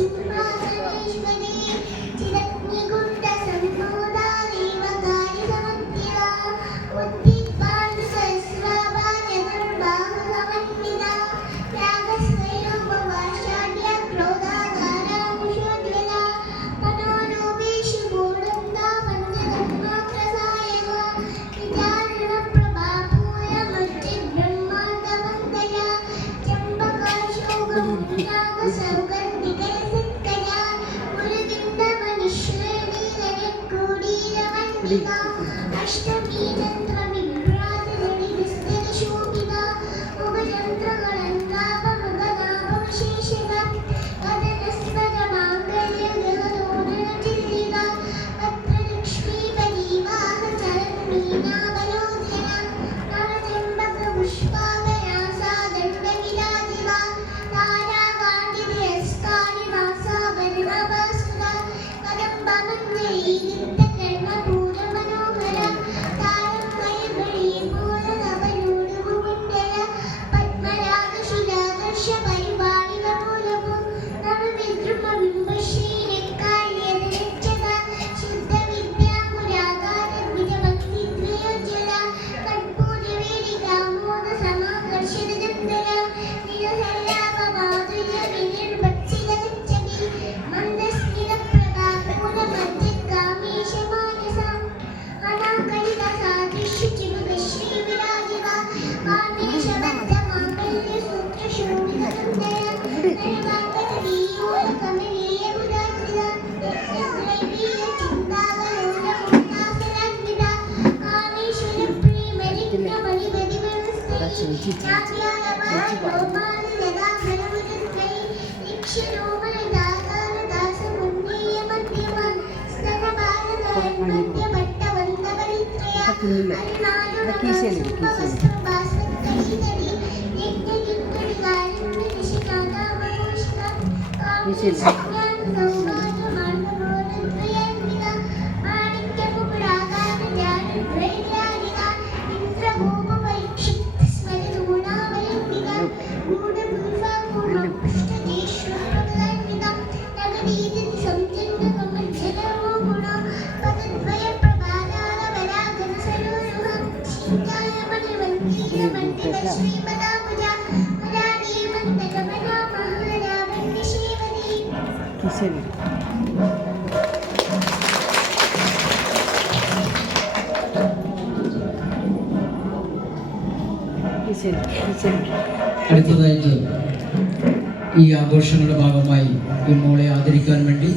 super. Obrigada. ülke ಕುಂದಿಲ್ಲ ಕೀಸೆಯಲ್ಲಿ ಕೀಸೆಯಲ್ಲಿ ಕೀಸೆಯಲ್ಲಿ അടുത്തതായിട്ട് ഈ ആഘോഷങ്ങളുടെ ഭാഗമായി ഈ മോളെ ആദരിക്കാൻ വേണ്ടി